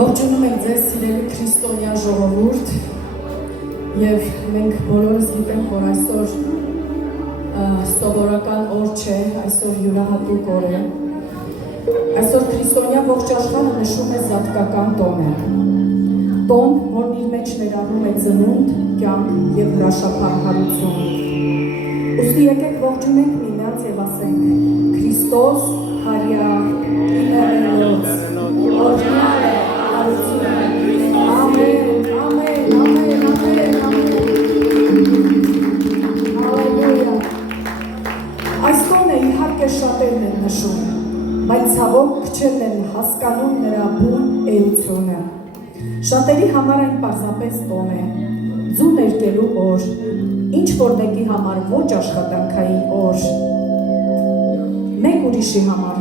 Ողջունում ենք ձեզ սիրելի քրիստոնյա ժողովուրդ եւ մենք բոլորս գիտենք, որ այսօր սովորական օր չէ, այսօր յուրահատուկ օր է։ Այսօր քրիստոնյա ողջ աշխարհը նշում է զատկական տոնը։ Տոն, որն իր մեջ ներառում է ծնունդ, կյանք եւ հրաշափառ հարություն։ Ուստի եկեք ողջունենք միմյանց եւ ասենք. Քրիստոս հարյա իներելոց, օրհնյալ է հարությունը։ Ամեն, ամեն, ամեն, ամեն, ամեն։ Հալելույա։ Այս տոնը իհարկե շատերն են նշում, բայց ցավոք քչերն են հասկանում նրա բուն էությունը։ Շատերի համար այն պարզապես տոն է, ձու ներկելու օր, ինչ որ մեկի համար ոչ աշխատանքային օր, մեկ ուրիշի համար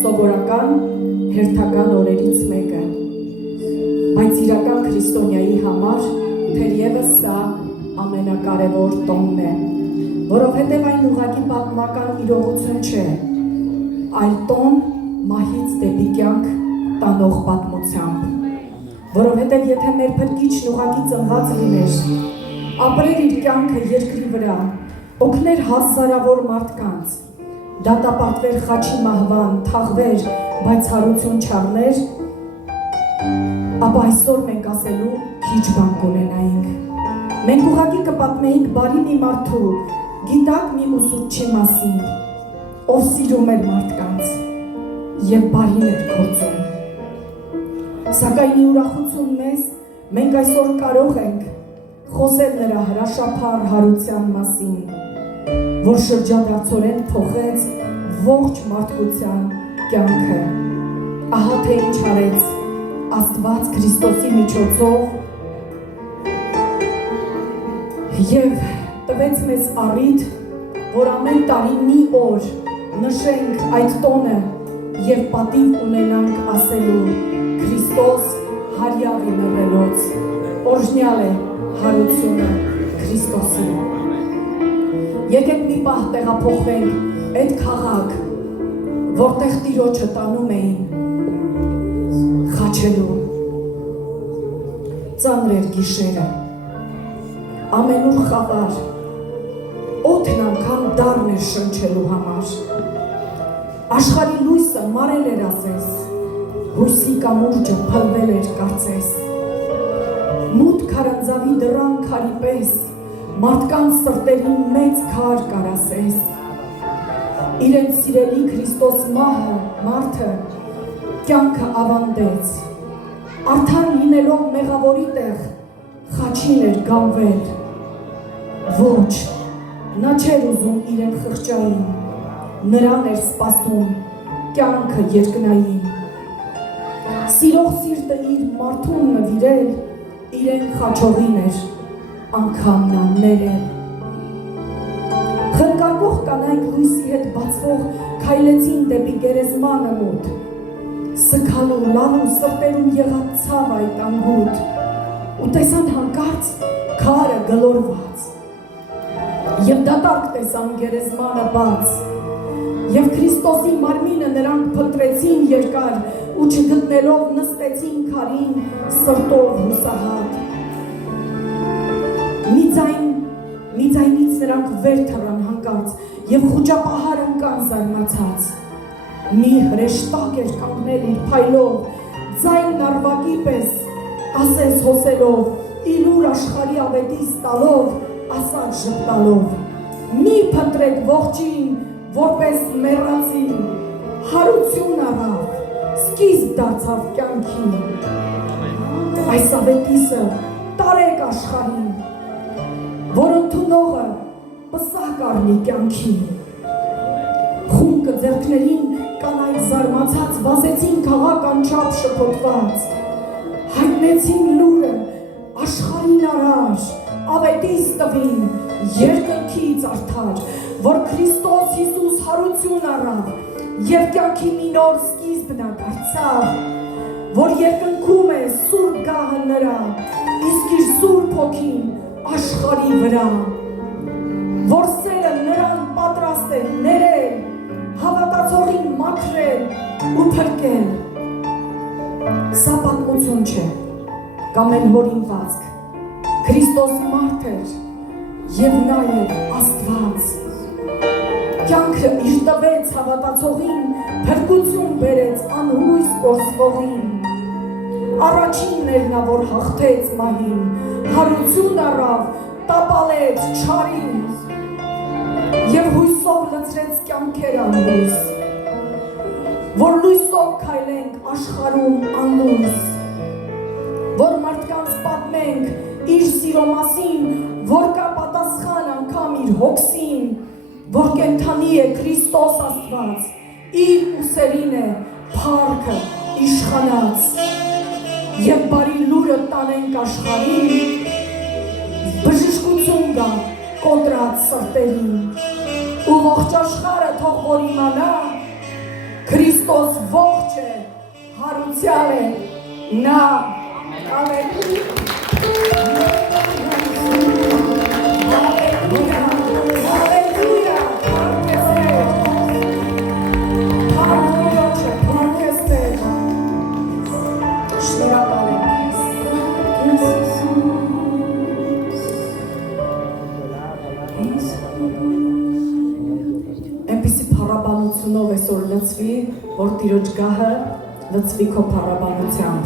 սովորական հերթական օրերից մեկը, բայց իրական քրիստոնյայի համար թերևս սա ամենակարևոր տոնն է, որովհետև այն ուղղակի պատմական իրողություն չէ, այլ տոն մահից դեպի կյանք տանող պատմությամբ, որովհետև եթե մեր փրկիչն ուղղակի ծնված լիներ, ապրեր իր կյանքը երկրի վրա, օգներ հազարավոր մարդկանց, դատապարտվեր խաչի մահվան, թաղվեր, բայց հարություն չառներ, ապա այսօր մենք ասելու քիչ բան կունենայինք։ Մենք ուղղակի կպատմեինք բարի մի մարդու, գիտակ մի ուսուցչի մասին, ով սիրում էր մարդկանց եւ բարին էր գործում։ Սակայն ի ուրախություն մեզ, մենք այսօր կարող ենք խոսել նրա հրաշափառ հարության մասին, որ շրջադարձորեն փոխեց ողջ մարդկության կյանքը։ Ահա թե ինչ արեց Աստված Քրիստոսի միջոցով եւ տվեց մեզ առիթ, որ ամեն տարի մի օր նշենք այդ տոնը եւ պատիվ ունենանք ասելու Քրիստոս հարյա իներելոց, օրհնյալ է հարությունը Քրիստոսի։ Եկեք մի պահ տեղափոխվենք այդ քաղաք, որտեղ Տիրոջը տանում էին խաչելու։ Ծանր էր գիշերը, ամենուր խավար, օդն անգամ դառն էր շնչելու համար։ Աշխարհի լույսը մարել էր ասես, հույսի կամուրջը փլվել էր կարծես։ Մութ քարանձավի դռան քարի պես մարդկանց սրտերին մեծ քար կարասես։ Իրենց սիրելի Քրիստոս մահը, մարդը, կյանքը ավանդեց։ Արդար լինելով մեղավորի տեղ, խաչին էր գանվել։ Ոչ, նա չէր ուզում իրեն խղճային, նրան էր սպասում կյանքը երկնային։ Սիրող սիրտը իր մարդուն նվիրել, իրեն խաչողին էր անգամ նա ներել։ Խնկարկող կանայք լույսի հետ բացվող քայլեցին դեպի գերեզմանը մոտ, սգալու լալու սրտերում եղած ցավ այդ անգութ, ու տեսան հանկարծ քարը գլորված, եւ դատարկ տեսան գերեզմանը բաց, եւ Քրիստոսի մարմինը նրանք փնտրեցին երկար, ու չգտնելով նստեցին քարին սրտով հուսահատ։ Մի ձայնից նրանք վեր թռան հանկարծ եւ խուճապահար ընկան զարմացած։ Մի հրեշտակ էր կանգնել իր փայլով, ձայնն արվակի պես ասես հոսելով, իլուր աշխարհի ավետիս տալով, ասաց ժպտալով. մի փնտրեք ողջին, որպես մեռածին, հարություն առավ, սկիզբ դարձավ կյանքին։ Այս ավետիսը տարեք աշխարհին, որ ընդունողը պսակ առնի կյանքին։ Խումքը ձեռքներին կանայք զարմացած վազեցին քաղաք անչափ շփոթված, հայտնեցին լուրը աշխարհին արար, ավետիս տվին երկնքից արդար, որ Քրիստոս Հիսուս հարություն առավ եւ կյանքի մի նոր սկիզբ նա դարձավ, որ երկնքում է սուրբ գահը նրա, իսկ իր սուրբ հոգին աշխարհի վրա, որ սերը նրան պատրաստ է ներել, հավատացողին մաքրել ու փրկել։ Սա պատմություն չէ, կամ էլ հորինվածք, Քրիստոս մարդ էր և նաև Աստված։ Կյանքը իր տվեց հավատացողին, փրկություն բերեց անհույս կորսվողին։ Առաջինն էր նա, որ հաղթեց մահին, հարություն առավ, տապալեց չարին, և հույսով լցրեց կյանքեր անհույս, որ լույսով քայլենք աշխարհում անլույս, որ մարդկանց պատմենք իր սիրո մասին, որ կա պատասխան անգամ իր հոգսին, որ կենդանի է Քրիստոս Աստված, իր ուսերին է փառքը իշխանած, և բարի լուրը տանենք աշխարհին, բժշկություն գա կոտրած սրտերին, ու ողջ աշխարհը թող որ իմանա, Քրիստոս ողջ է, հարուցյալ է նա։ Հալելույա, հալելույա, հալելույա, փառք Տեր, շնորհակալ եմ քեզ։ Այնպիսի փառաբանությունով այսօր լցվի, որ Տիրոջ գահը լցվի քո փառաբանությամբ։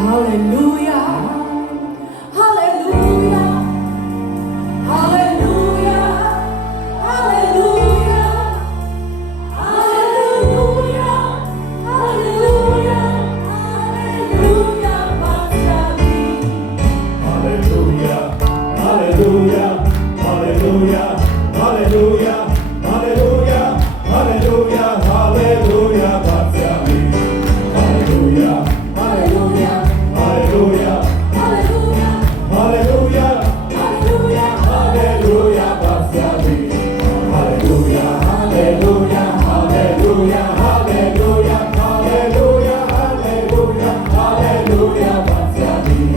Hallelujah, hallelujah, hallelujah, hallelujah, hallelujah, hallelujah, hallelujah, Hallelujah, hallelujah, hallelujah, hallelujah, hallelujah, hallelujah, hallelujah, Batsami. Hallelujah, hallelujah, hallelujah, hallelujah, hallelujah, hallelujah, hallelujah, Batsami. Hallelujah, hallelujah, hallelujah, hallelujah, hallelujah, hallelujah, hallelujah, Batsami.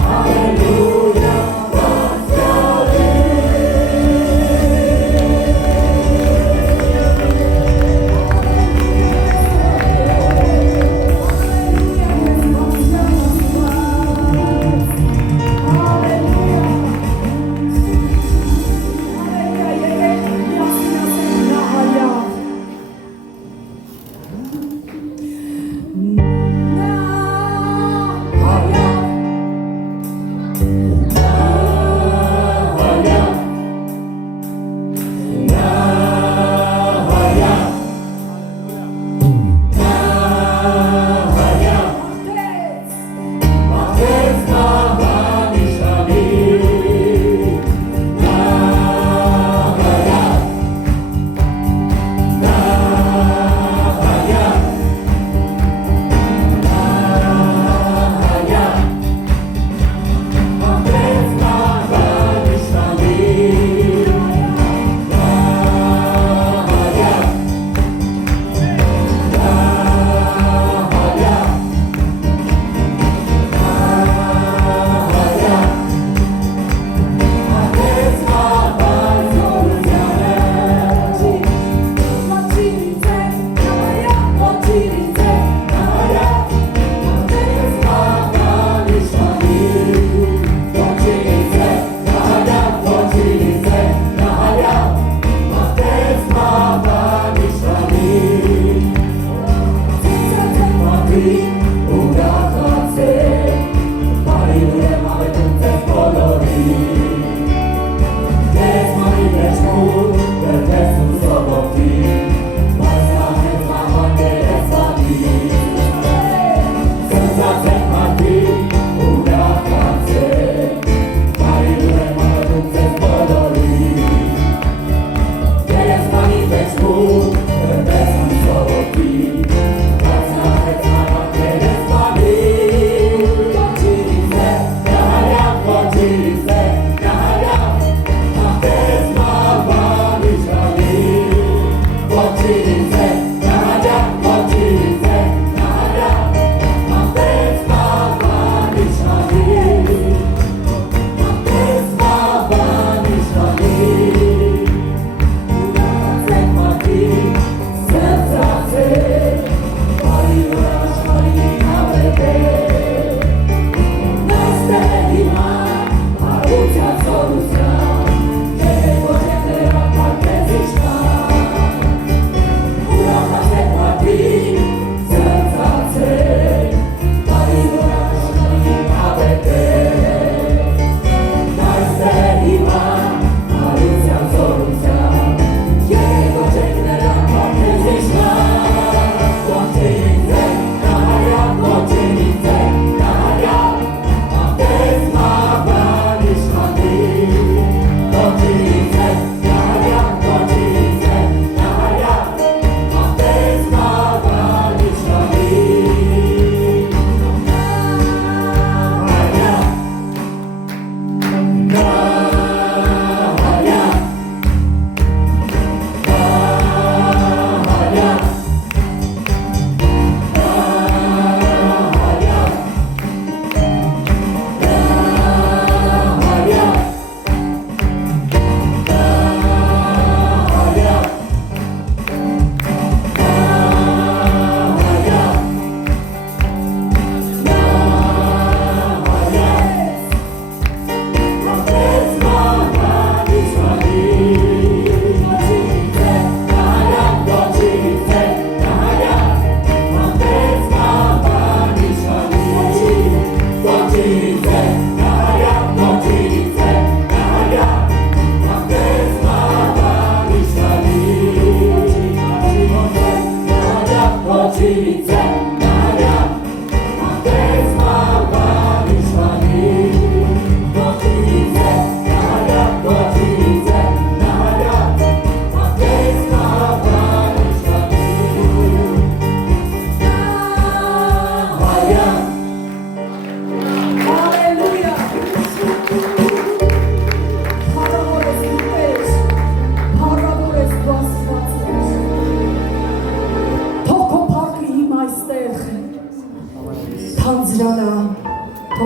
Hallelujah.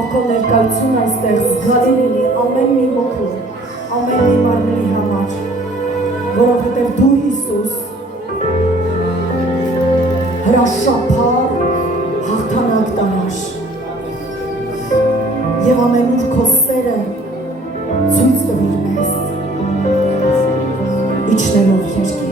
թող քո ներկայությունը այստեղ զգալի լինի ամեն մի հոգու, ամեն մի մարմնի համար, որովհետև դու Հիսուս հրաշափառ հաղթանակ տանար եւ ամենուր քո սերը ցույց տվիր մեզ իջնելով երկիր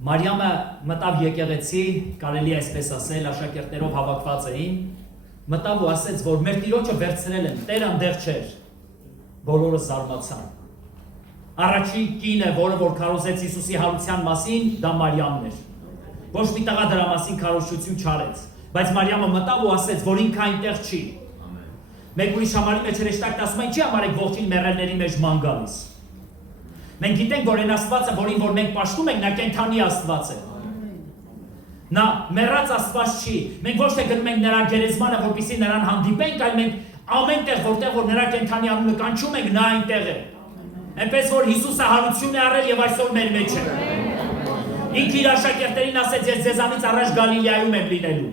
Մարիամը մտավ եկեղեցի, կարելի է այսպես ասել, աշակերտներով հավաքված էին, մտավ ու ասեց, որ մեր Տիրոջը վերցրել են, Տեր այնտեղ չէր, բոլորը զարմացան։ Առաջին կինը, որը որ քարոզեց Հիսուսի հարության մասին, դա Մարիամն էր։ Ոչ մի տղա դրա մասին քարոզություն չարեց, բայց Մարիամը մտավ ու ասեց, որ ինքը այնտեղ չի։ Մեկ ուրիշ համարի մեջ հրեշտակն ասում են, չի համար եք ողջին մեռելների մեջ ման գալիս։ Մենք գիտենք, որ այն Աստվածը, որին որ մենք պաշտում ենք, նա կենդանի Աստված է։ Նա մեռած Աստված չի։ Մենք ոչ թե գնում ենք նրա գերեզմանը, որպեսզի նրան հանդիպենք, այլ մենք ամեն տեղ, որտեղ որ նրա կենդանի անունը կանչում ենք, նա այնտեղ է։ Այնպես որ Հիսուսը հարություն է առել եւ այսօր մեր մեջ է։ Ինքը իր աշակերտերին ասեց, ես ձեզանից առաջ Գալիլեայում եմ լինելու։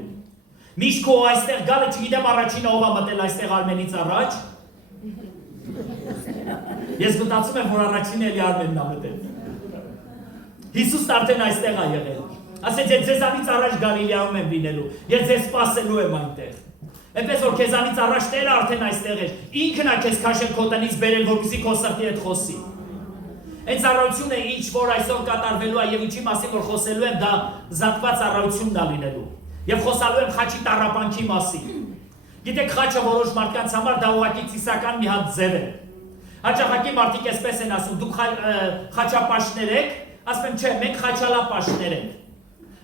Միշտ քո այստեղ գալը, չգիտեմ առաջինը ով է մտել այստեղ Արմենից առաջ։ Ես մտածում եմ, որ առաջինը էլի Արմենն է մտել։ Հիսուսն արդեն այստեղ է եղել։ Ասեց, ես ձեզանից առաջ Գալիլեայում եմ լինելու, ես ձեզ սպասելու եմ այնտեղ։ Այնպես որ քեզանից առաջ Տերը արդեն այստեղ էր։ Ինքն է քեզ քաշել քո տնից բերել, որպեսզի քո սրտի հետ խոսի։ Այն ծառայությունը, ինչ որ այսօր կատարվելու է եւ ինչի մասին որ խոսելու եմ, դա զատված ծառայությունն է լինելու։ Եվ խոսալու եմ խաչի տառապանքի մասին։ Գիտեք, խաչը որոշ մարդկանց համար դա ուղղակի ծիսական մի հատ ձև է։ Հաճախակի մարդիկ այսպես են ասում, դուք խաչապաշտներ եք, ասում եմ, չէ, մենք խաչալապաշտներ ենք։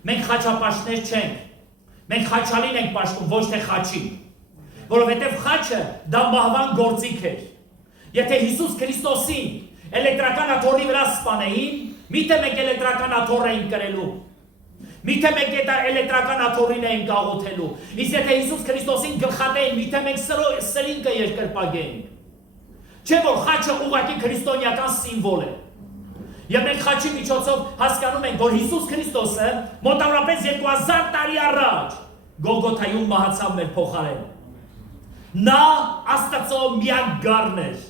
Մենք խաչապաշտներ չենք։ Մենք խաչալին ենք պաշտում, ոչ թե խաչին։ Որովհետև խաչը դա մահվան գործիք էր։ Եթե Հիսուս Քրիստոսին էլեկտրական աթոռի վրա սպանեին, միթե մենք էլեկտրական աթոռ էին կրելու։ Միթե մենք այդ էլեկտրական աթոռին էին գաղութելու։ Իսկ եթե Հիսուս Քրիստոսին գլխատեին, միթե մենք սրինկը երկրպագեինք։ Չէ՞ որ խաչը ուղղակի քրիստոնեական սիմվոլ է։ Եվ մենք խաչի միջոցով հասկանում ենք, որ Հիսուս Քրիստոսը մոտավորապես 2000 տարի առաջ Գողգոթայում մահացավ մեր փոխարեն։ Նա Աստծո միակ գառն էր,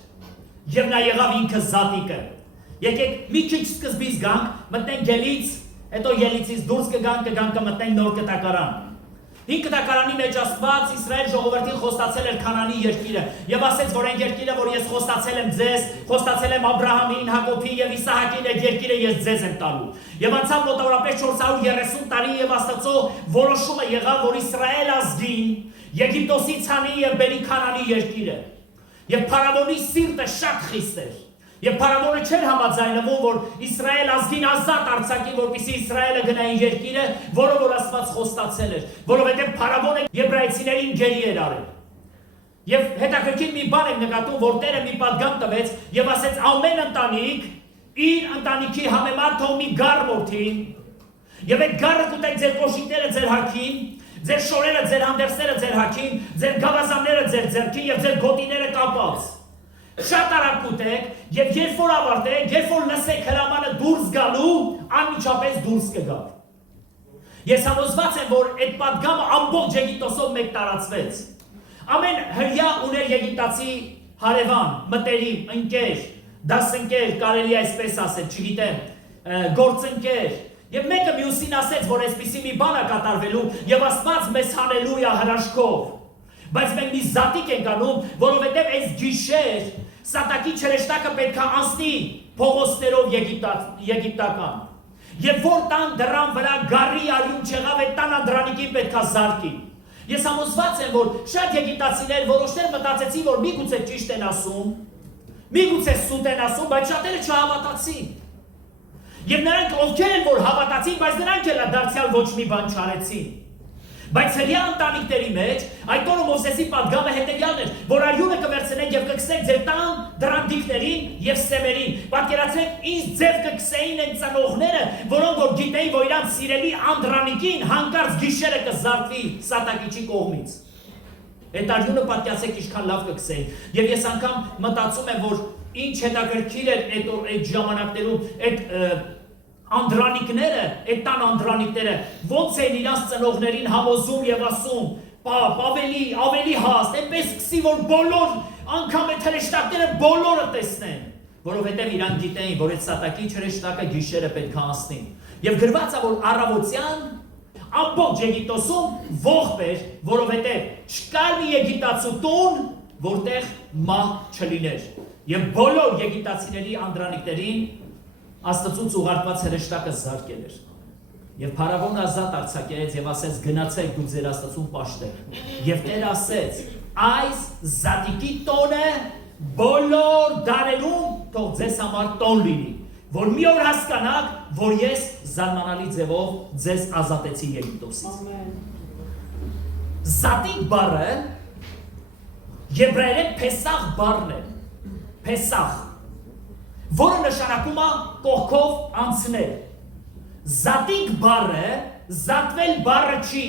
եւ նա եղավ ինքը զատիկը։ Եկեք մի քիչ սկզբից գանք, մտնենք ելից, հետո ելիցից դուրս կգանք կմտնենք նոր կտակարան։ Հին կտակարանի մեջ Աստված Իսրայել ժողովրդին խոստացել էր Քանանի երկիրը եւ ասեց, որ այն երկիրը, որ ես խոստացել եմ ձեզ, խոստացել եմ Աբրահամին, Հակոբին եւ Իսահակին, այդ երկիրը ես ձեզ եմ տալու։ Եվ անցավ մոտավորապես 430 տարի եւ Աստծո որոշումը եղավ, որ Իսրայել ազգին Եգիպտոսից հանի եւ բերի Քանանի երկիրը։ Եվ Փարավոնի սիրտը շատ խիստ էր։ Եվ Փարավոնը չէր համաձայնվում, որ Իսրայել ազգին ազատ արձակի, որպեսզի Իսրայելը գնա այն երկիրը, որը որ Աստված խոստացել էր, որովհետև Փարավոնը եբրայցիներին գերի էր արել։ Եվ հետաքրքիր մի բան եք նկատում, որ Տերը մի պատգամ տվեց եւ ասեց ամեն ընտանիք իր ընտանիքի համեմատ թող մի գառ մորթի, եւ այդ գառը կուտեք ձեր կոշիկները ձեր հագին, ձեր շորերը ձեր հանդերձները ձեր հագին, ձեր գավազանները ձեր ձեռքին եւ ձեր գոտիները կապած։ Շատ արագ կուտեք եւ երբ որ ավարտեք, երբ որ լսեք հրամանը դուրս գալու, անմիջապես դուրս կգաք։ Ես համոզված եմ, որ այդ պատգամը ամբողջ Եգիպտոսով մեկ տարածվեց։ Ամեն հրյա ուներ եգիպտացի հարևան, մտերիմ, ընկեր, դասընկեր, կարելի է այսպես ասել, չգիտեմ, գործընկեր։ Եվ մեկը մյուսին ասեց, որ այսպիսի մի բան է կատարվելու եւ Աստված մեզ հանելույա հրաշքով։ Բայց մենք մի զատիկ ենք անում, որովհետև այս գիշեր Սատակի չրեշտակը պետք է անցնի փողոցներով եգիպտական։ Եվ որ տան դռան վրա գառի արյուն չեղավ, այդ տան անդրանիկին պետք է զարկի։ Ես համոզված եմ, որ շատ եգիպտացիներ որոշներ մտածեցին, որ միգուցե ճիշտ են ասում, միգուցե սուտ են ասում, բայց շատերը չհավատացին։ Եվ նրանք ովքեր են, որ հավատացին, բայց նրանք էլ դարձյալ ոչ մի բան չարեցին։ Բայց հրյա ընտանիքների մեջ այդ օրը Մովսեսի պատգամը հետևյալն էր, որ արյունը կվերցնեք եւ կքսեք ձեր տան դռանդիկներին եւ սեմերին։ Պատկերացրեք, ինչ ձև կքսեին այն ծնողները, որոնք որ գիտեին, որ իրանց սիրելի անդրանիկին հանկարծ գիշերը կզարթվի Սատակիչի կողմից։ Այդ արյունը պատկերացեք ինչքան լավ կքսեին։ Եվ ես անգամ մտածում եմ, որ ինչ հետաքրքիր էր այդ ժամանակներում այդ անդրանիկները, այդ տան անդրանիկները ոնց են իրանց ծնողներին համոզում եւ ասում, պապ, ավելի հաստ, այնպես սկսի, որ բոլոր անգամ այդ հրեշտակները բոլորը տեսնեն, որովհետեւ իրանք գիտեին, որ այդ Սատակի հրեշտակը գիշերը պետք է անցնի։ Եվ գրված է, որ առավոտյան ամբողջ Եգիպտոսում ողբ էր, որովհետեւ չկար մի եգիպտացու տուն, որտեղ մահ չլիներ։ Եվ բոլոր եգիպտացիների անդրանիկներին Աստծուց ուղարկված հրեշտակը զարկել էր։ Եվ փարավոնը ազատ արձակեց եւ ասեց գնացեք դուք ձեր Աստծուն պաշտեք։ Եվ Տերը ասեց այս զատիկի տոնը բոլոր դարերում թող ձեզ համար տոն լինի, որ մի օր հասկանաք, որ ես զարմանալի ձևով ձեզ ազատեցի Եգիպտոսից։ Զատիկ բառը եբրայերեն Փեսախ բառն է, Փեսախ, որը նշանակում է կողքով անցնել։ Զատիկ բառը զատվել բառը չի։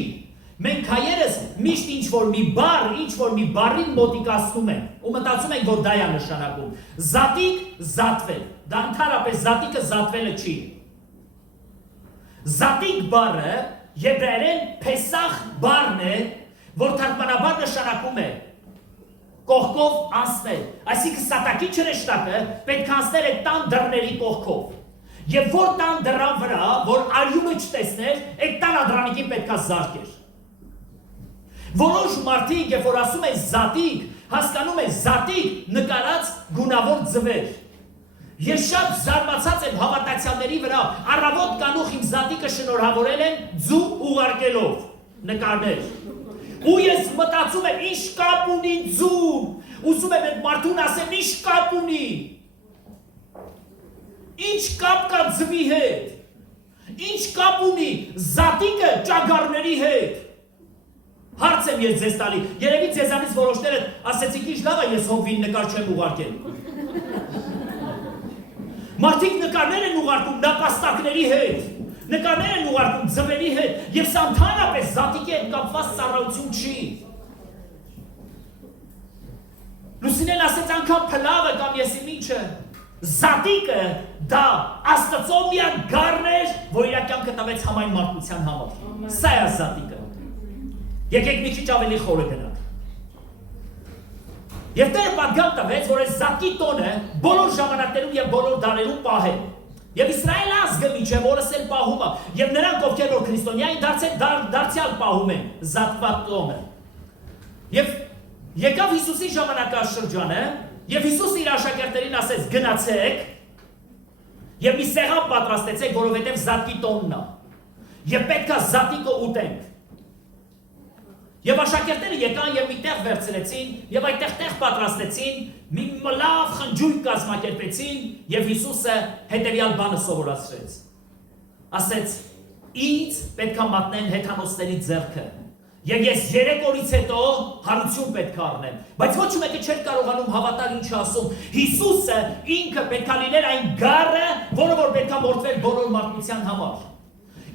Մենք հայերս միշտ ինչ-որ մի բառին մոտիկացնում ենք ու մտածում ենք, որ դա է նշանակում։ Զատիկ զատվել, դա ընդհանրապես զատիկը զատվելը չի։ Զատիկ բառը եբրայերեն Փեսախ բառն է, որ թարգմանաբար նշանակում է կողքով անցնել, այսինքն սատակի չրեշտակը պետք է անցնել է տան դռների կողքով։ Եվ որ տան դռան վրա, որ արյունը չտեսներ, այդ տան ադրանիկին պետք է զարկեր։ Որոշ մարդիկ, երբ որ ասում են զատիկ, հասկանում են զատիկ նկարած գունավոր ձվեր։ Ես շատ զարմացած եմ հավատացյալների վրա, առավոտ կանուխ իմ զատիկը շնորհավորել են ձու ուղարկելով նկարներ։ Ու ես մտածում եմ, ինչ կապ ունի ձուն, ուզում եմ այդ մարդուն ասեմ, ինչ կապ ունի, ինչ կապ կա ձվի հետ, ինչ կապ ունի զատիկը ճագարների հետ։ Հարց եմ ես ձեզ տալի, երևի ձեզանից որոշները ասեցիք ինչ լավ է, ես հովվին նկար չեմ ուղարկել։ Մարդիկ նկարներ են ուղարկում նապաստակների հետ, նկարներ են ուղարկում ձվերի հետ, եւ սա ընդհանրապես զատիկի հետ կապված ծառայություն չի։ Լուսինեն ասեց անգամ փլավը կամ եսի ինչը, զատիկը դա Աստծո միակ գառն էր, որ իր կյանքը տվեց համայն մարդկության համար։ Սա է զատիկը։ Եկեք մի քիչ ավելի խորը գնանք։ Եվ Տերը պատգամ տվեց, որ այս զատկի տոնը բոլոր ժամանակներում եւ բոլոր դարերում պահել։ Եվ Իսրայել ազգը միջև օրս էլ պահում է, եւ նրանք ովքեր որ քրիստոնյա են դարձյալ պահում են զատված տոնը։ Եվ եկավ Հիսուսի ժամանակաշրջանը, եւ Հիսուսը իր աշակերտներին ասեց. գնացեք եւ մի սեղան պատրաստեցեք, որովհետեւ զատկի տոնն է։ Եվ պետքա զատիկը ուտենք։ Եվ աշակերտները եկան եւ մի տեղ վերցրեցին եւ այդտեղ տեղ պատրաստեցին, մի լավ խնջույք կազմակերպեցին եւ Հիսուսը հետեւյալ բանը սովորացրեց։ Ասեց. ինձ պետքա մատնեն հեթանոսների ձեռքը եւ ես 3 օրից հետո հարություն պետք է առնեմ, բայց ոչ մեկը չէր կարողանում հավատալ ինչ ասում։ Հիսուսը ինքը պետքա լիներ այն գառը, որը որ պետքա մորթվեր բոլոր մարդկության համար։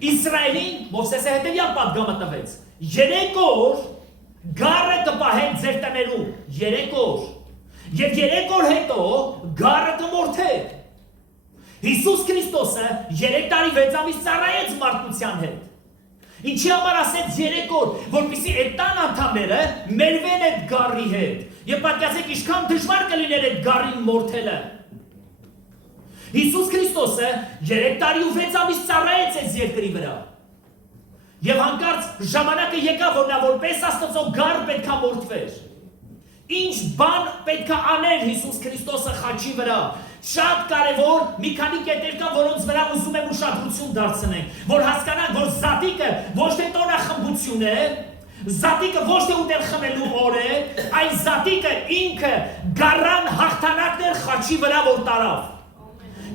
Իսրայելին Մովսեսը հետեւյալ պատգամը տվեց. 3 օր գառը կպահեն ձեր տներում, 3 օր, եւ 3 օր հետո գառը կմորթեք։ Հիսուս Քրիստոսը 3 տարի 6 ամիս ծառայեց մարդկության հետ։ Ինչի համար ասեց 3 օր, որպեսզի այդ տան անդամները մերվեն այդ գառի հետ։ Եվ պատկերացեք ինչքան դժվար կլիներ այդ գառին մորթելը։ Հիսուս Քրիստոսը 3 տարի ու 6 ամիս ծառայեց այս երկրի վրա։ Եվ հանկարծ ժամանակը եկավ, որ նա որպես Աստծո գառ պետքա մորթվեր։ Ինչ բան պետքա աներ Հիսուս Քրիստոսը խաչի վրա։ Շատ կարևոր մի քանի կետեր կա, որոնց վրա ուզում եմ ուշադրություն դարձնենք, որ հասկանանք, որ զատիկը ոչ թե տոնախմբություն է, զատիկը ոչ թե ուտել խմելու օր է, այլ զատիկը ինքը գառան հաղթանակն էր խաչի վրա, որ տարավ։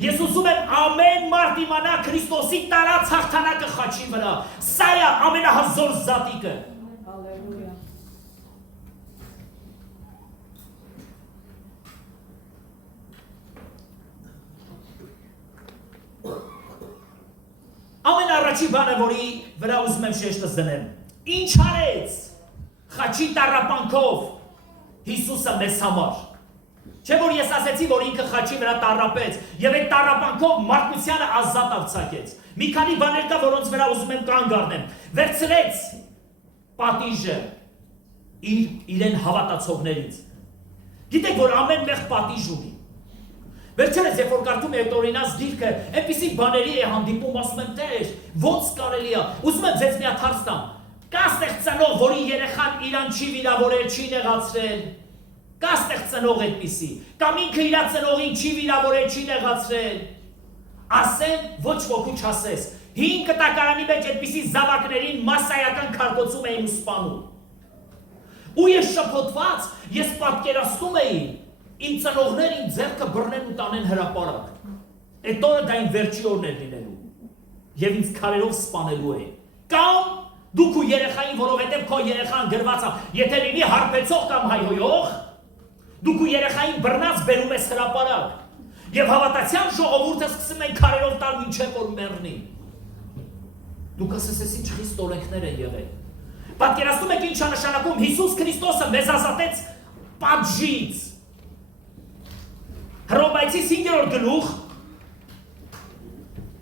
Ես ուզում եմ ամեն մարդ իմանա Քրիստոսի տարած հաղթանակը խաչի վրա։ Սա է ամենահզոր զատիկը։ Հալելույա։ Ամենառաջի բանը, որի վրա ուզում եմ շեշտը դնեմ։ Ինչ արեց խաչի տառապանքով Հիսուսը մեզ համար։ Չէ՞ որ ես ասեցի, որ ինքը խաչի վրա տառապեց եւ այդ տառապանքով մարդկությանը ազատ արձակեց։ Մի քանի բաներ կա, որոնց վրա ուզում եմ կանգ առնեմ։ Վերցրեց պատիժը իրեն հավատացողներից։ Գիտեք, որ ամեն մեղ պատիժ ունի։ Վերջերս երբ որ կարդում եմ այդ օրինաց գիրքը, այնպիսի բաների է հանդիպում, ասում եմ, Տեր, ոնց կարելի է։ Ուզում եմ ձեզ մի հատ հարց տամ։ Կա ստեղ ծնող, որի երեխան իրան չի վիրավորել, չի նեղացրել։ Կա ստեղ ծնող այդպիսի, կամ ինքը իր ծնողին չի վիրավորել, չի նեղացրել։ ասեն ոչ ոքի չասես։ 5 տակարանի մեջ այդպիսի զավակներին massայական քարտոցում էին ու սպանում։ Ու ես շփոթված, ես պատկերացնում էի իմ ծնողներին ձեռքը բռնեն ու տանեն հրապարակ։ Այդ օրը դա իմ վերջի օրն էր լինելու։ Եվ ինձ քարերով սպանելու էին։ Կամ դու քո երեխային, որովհետև քո երեխան գրված է, եթե լինի հարբեցող կամ հայհոյող, դու քո երեխային բռնած բերում ես հրապարակ։ Եվ հավատացյալ ժողովուրդը սկսում են քարերով տալ մինչև որ մեռնի։ Դուք ասես ես ինչ խիստ օրենքներ են եղել։ Պատկերացնում եք ինչ է նշանակում Հիսուս Քրիստոսը մեզ ազատեց պատժից։ Հռոմայացիս 5-րդ գլուխ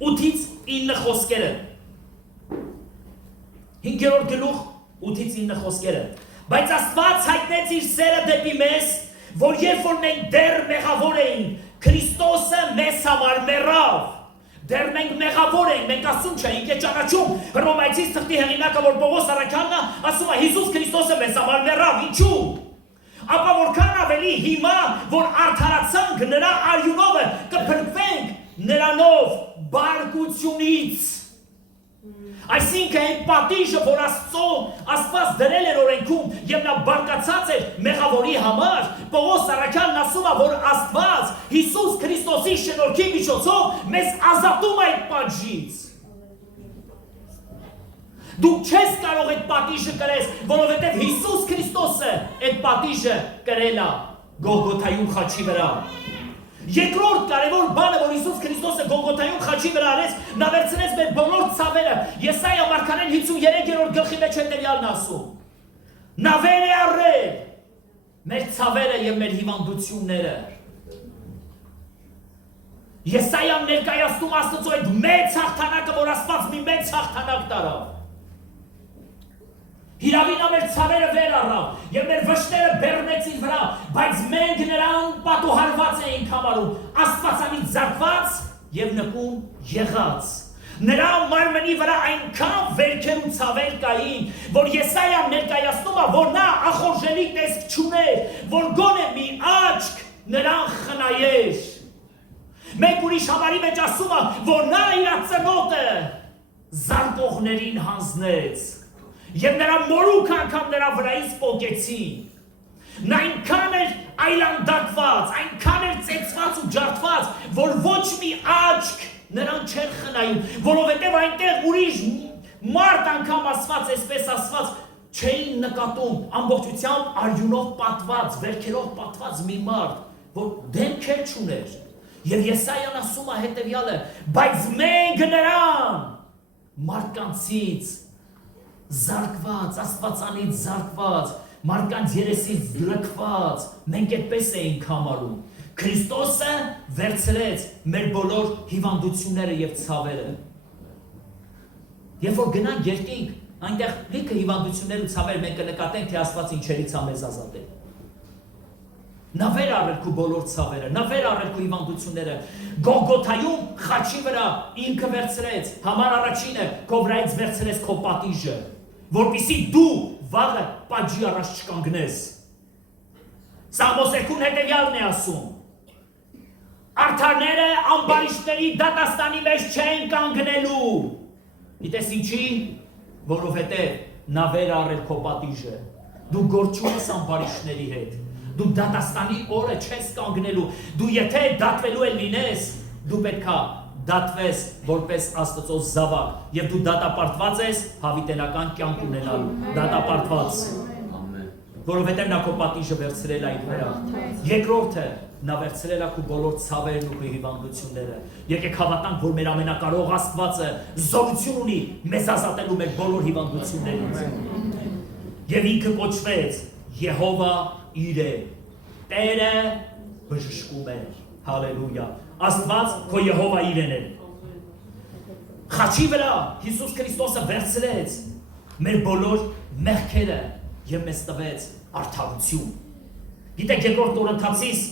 8-ից 9 խոսքերը։ 5-րդ գլուխ 8-ից 9 խոսքերը։ Բայց Աստված հայտնեց իր սերը դեպի մեզ, որ երբ որ մենք դեռ մեղավոր էինք, Քրիստոսը մեզ համար մեռավ։ Դեռ մենք մեղավոր ենք, մենք ասում չէինք, է ճանաչում Հռոմայացիս թղթի հեղինակը, որ Պողոս առաքյալն է, ասում է Հիսուս Քրիստոսը մեզ համար մեռավ, ինչու՞։ Ապա որքան ավելի հիմա, որ արդարացանք նրա արյունով կփրկվենք նրանով բարկությունից։ Այսինքն այն պատիժը, որ Աստված դրել էր օրենքում եւ նա բարկացած էր մեղավորի համար, Պողոս առաքյալն ասում է, որ Աստված Հիսուս Քրիստոսի շնորհքի միջոցով մեզ ազատում է այդ պատժից։ Դու չես կարող այդ պատիժը կրես, որովհետև Հիսուս Քրիստոսը այդ պատիժը կրել է Գողգոթայում խաչի վրա։ Երկրորդ կարևոր բանը, որ Հիսուս Քրիստոսը Գողգոթայում խաչի վրա արեց, նա վերցրեց մեր բոլոր ցավերը։ Եսայիա մարգարեն 53-րդ գլխի մեջ հետևյալն ասում. Նա վեր է առել մեր ցավերը եւ մեր հիվանդությունները։ Եսայիան ներկայացնում Աստծո այդ մեծ հաղթանակը, որ Աստված մի մեծ հաղթանակ տարավ։ Հիրավի նա մեր ցավերը վեր առավ եւ մեր վշտերը բեռնեց իր վրա, բայց մենք նրան պատոհարված էինք համարում, Աստվածանից զարթված եւ նկուն եղած։ Նրա մարմնի վրա այնքան վերքեր ու ցավեր կային, որ Եսայիան ներկայացնում է, որ նա ախորժելի տեսք չուներ, որ գոնե մի աչք նրան խնայեր։ Մենք ուրիշ համարի մեջ ասում է, որ նա իր ծնոտը զարկողներին հանձնեց։ Եվ նրա մորուք անգամ նրա վրայից պոկեցին։ Նա այնքան էր այլանդակված, այնքան էր ծեծված ու ջարդված, որ ոչ մի աչք նրան չէր խնայում, որովհետև այնտեղ ուրիշ մարդ անգամ ասված, այսպես ասված, չէին նկատում, ամբողջությամբ արյունով պատված, վերքերով պատված մի մարդ, որ դեմքեր չուներ։ Եվ Եսայիան ասում է հետևյալը, բայց մենք նրան մարդկանցից զարկված, Աստվածանից զարկված, մարդկանց երեսից դրկված, մենք այդպես էինք համարում։ Քրիստոսը վերցրեց մեր բոլոր հիվանդությունները եւ ցավերը։ Երբ որ գնանք երկինք, այնտեղ լիքը հիվանդություններ ու ցավեր մենք կնկատենք, թե Աստված ինչերից է մեզ ազատել։ Նա վեր առել քո բոլոր ցավերը, նա վեր առել քո հիվանդությունները։ Գողգոթայում խաչի վրա ինքը վերցրեց, համար առաջինը քո վրայից վերցրեց քո պատիժը, որպեսզի դու վաղը պատժի առաջ չկանգնես։ Սամոսեքուն հետևյալն է ասում. Արդարները ամբարիշտների դատաստանի մեջ չեն կանգնելու։ Գիտես ինչի, որովհետև նա վեր առել քո պատիժը։ Դու գործում ես ամբարիշտների հետ։ Դու դատաստանի օրը չես կանգնելու։ Դու եթե դատվելու էլ լինես, դու պետքա դատվես որպես Աստծո զավակ եւ դու դատապարտված ես հավիտենական կյանք ունենալու։ Դատապարտված։ Որովհետեւ նա քո պատիժը վերցրել է իր վրա։ Երկրորդը նա վերցրել է քո բոլոր ցավերն ու հիվանդությունները։ Եկեք հավատանք, որ մեր ամենակարող Աստվածը զորություն ունի մեզ ազատելու մեր բոլոր հիվանդություններից։ Եվ ինքը կոչվեց Եհովա Իրե, Տերը բժշկում է։ Հալելույա։ Աստված քո Եհովա Իրեն է։ Խաչի վրա Հիսուս Քրիստոսը վերցրեց մեր բոլոր մեղքերը եւ մեզ տվեց արդարություն։ Գիտեք, երկրորդ Կորինթացիս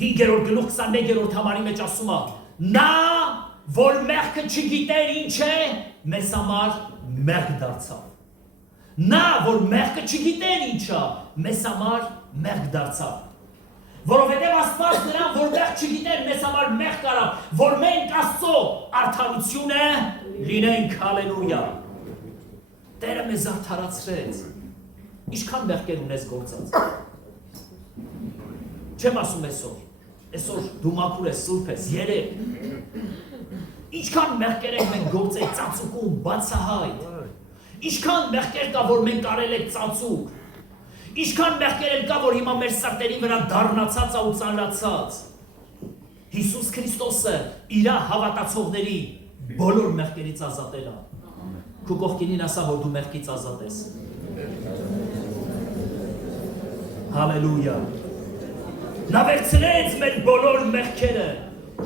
5-րդ գլուխ 21-րդ համարի մեջ ասում է. նա, որ մեղքը չգիտեր ինչ է, մեզ համար մեղք դարձավ։ Նա, որ մեղքը չգիտեր ինչ է, մեզ համար մեղք դարձավ։ Որովհետև Աստված նրան, որ մեղք չգիտեր, մեզ համար մեղք արավ, որ մենք Աստծո արդարությունը լինենք, հալելույա։ Տերը մեզ արդարացրեց։ Ինչքան մեղքեր ունես գործած։ Չեմ ասում այսօր դու մաքուր ես, սուրբ ես, երեք։ Ինչքան մեղքեր ենք մենք գործել ծածուկում, բացահայտ։ Ինչքան մեղքեր կա, որ մենք արել ենք ծածուկ։ Ինչքան մեղքեր կա, որ հիմա մեր սրտերի վրա դառնացած ու ծանրացած։ Հիսուս Քրիստոսը իր հավատացողների բոլոր մեղքերից ազատել է։ Քո կողքինին ասա, որ դու մեղքից ազատ ես։ Հալելույա։ Նա վերցրեց մեր բոլոր մեղքերը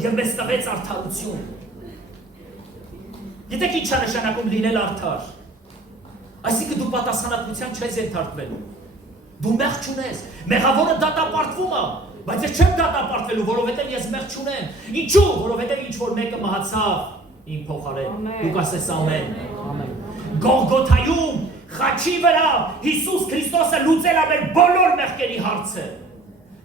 եւ մեզ տվեց արդարություն։ Գիտեք ինչ է նշանակում լինել արդար։ Այսինքն դու պատասխանատվության չես ենթարկվելու։ Դու մեղք չունես, մեղավորը դատապարտվում է, բայց ես չեմ դատապարտվելու, որովհետև ես մեղք չունեմ։ Ինչու՞, որովհետև ինչ որ մեկը մահացավ իմ փոխարեն։ Դուք ասես ամեն։ Գողգոթայում խաչի վրա Հիսուս Քրիստոսը լուծել է մեր բոլոր մեղքերի հարցը։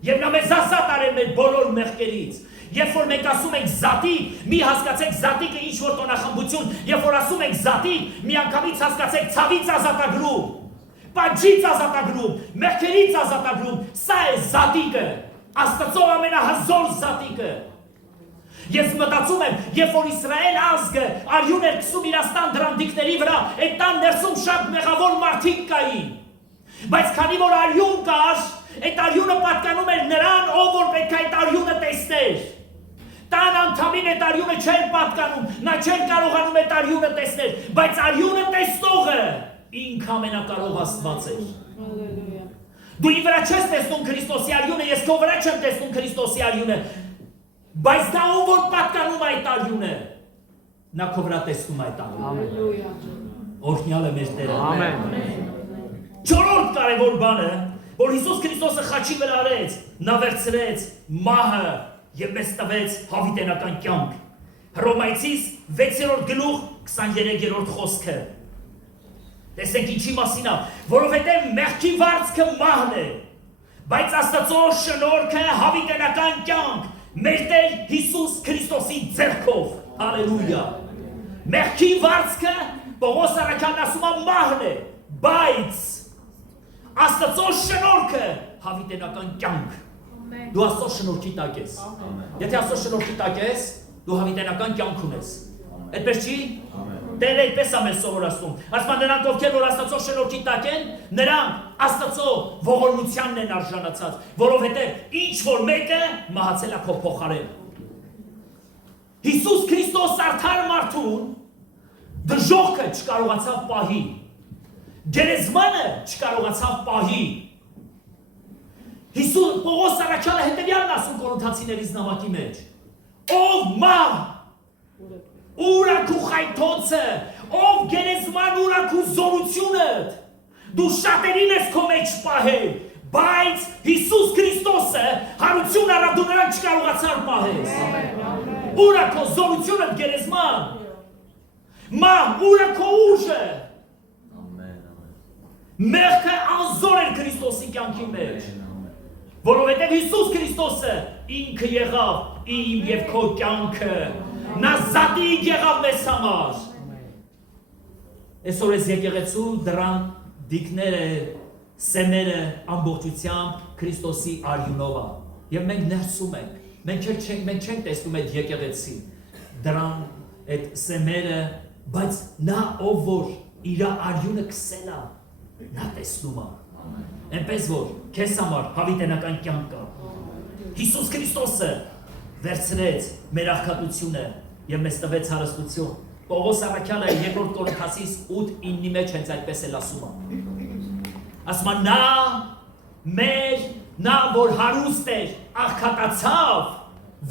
Եվ նա մեզ ազատ արել մեր բոլոր մեղքերից։ Երբ որ մենք ասում ենք զատիկ, մի հասկացեք զատիկը ինչ որ տոնախմբություն, երբ որ ասում ենք զատիկ, միանգամից հասկացեք ցավից ազատագրում։ Պատժից ազատագրում, մեղքերից ազատագրում, սա է զատիկը, Աստծո ամենահզոր զատիկը։ Ես մտածում եմ, երբ որ Իսրայել ազգը արյուն էր քսում Իրաստան դրանդիկների վրա, այդ տան ներսում շատ մեղավոր մարդիկ կային։ Բայց քանի որ արյուն կար, այդ արյունը պատկանում էր նրան, ով որ պետք է այդ արյունը տեսներ։ Տան անդամին այդ արյունը չէր պատկանում, նա չէր կարողանում այդ արյունը տեսնել, բայց արյունը տեսնողը ինք ամենակարող Աստված էր։ Դու ի վրա չես տեսնում Քրիստոսի արյունը, ես քո վրա չեմ տեսնում Քրիստոսի արյունը, բայց դա ով որ պատկանում այդ արյունը, նա քո վրա տեսնում այդ արյունը։ Օրհնյալ է մեր Տերը։ Ամեն։ Չորրորդ կարևոր բանը, որ Հիսուս Քրիստոսը խաչի վրա արեց, նա վերցրեց մահը եւ մեզ տվեց հավիտենական կյանք։ Հռոմայցիս 6-րդ գլուխ 23-րդ խոսքը։ Տեսեք ինչի մասին է, որովհետև մեղքի վարձքը մահն է, բայց Աստծո շնորհքը հավիտենական կյանք, մեր Տեր Հիսուս Քրիստոսի ձեռքով, հալելույա։ Մեղքի վարձքը Պողոս առաքյալն ասում է մահն է, բայց Աստծո շնորհքը հավիտենական կյանք։ Դու Աստծո շնորհքի տակ ես։ Եթե Աստծո շնորհքի տակ ես, դու հավիտենական կյանք ունես։ Այդպես չի։ Տերը այդպես է մեզ սովորացնում։ Ասում նրանք ովքեր որ Աստծո շնորհքի տակ են, նրանք Աստծո ողորմությանն են արժանացած, որովհետև ինչ որ մեկը մահացել է քո փոխարեն։ Հիսուս Քրիստոս արդար մարդուն դժոխքը չկարողացավ պահի։ Գերեզմանը չկարողացավ պահի։ Հիսուս Պողոս առաքյալը հետևյալն ասում Կորինթացիներից նամակի մեջ. Ով մահ Ուր է քո խայթոցը, ով գերեզման ուր է քո զորությունդ, դու շատերին ես քո մեջ պահել, բայց Հիսուս Քրիստոսը հարություն արավ դու նրան չկարողացար պահես։ Ուր է քո զորությունդ գերեզման, մահ ուր է քո ուժը։ Մեղքը անզոր էր Քրիստոսի կյանքի մեջ, որովհետև Հիսուս Քրիստոսը ինքը եղավ իմ և քո կյանքը։ Նա զատիկ եղավ մեզ համար։ Այսօր ես եկեղեցու դրան դիկները, սեները ամբողջությամբ Քրիստոսի արյունով է։ Եվ մենք ներսում ենք, մենք չենք տեսնում այդ եկեղեցի, դրան այդ սեմերը, բայց նա ով որ իր արյունը քսել է, նա տեսնում է։ Այնպես որ քեզ համար հավիտենական կյանք կա։ Հիսուս Քրիստոսը վերցրեց մեր աղքատությունը եւ մեզ տվեց հարստություն։ Պողոս առաքյալը 2-րդ Կորինթացիս 8:9-ի մեջ հենց այդպես էլ ասում է։ Ասում է նա որ հարուստ էր, աղքատացավ,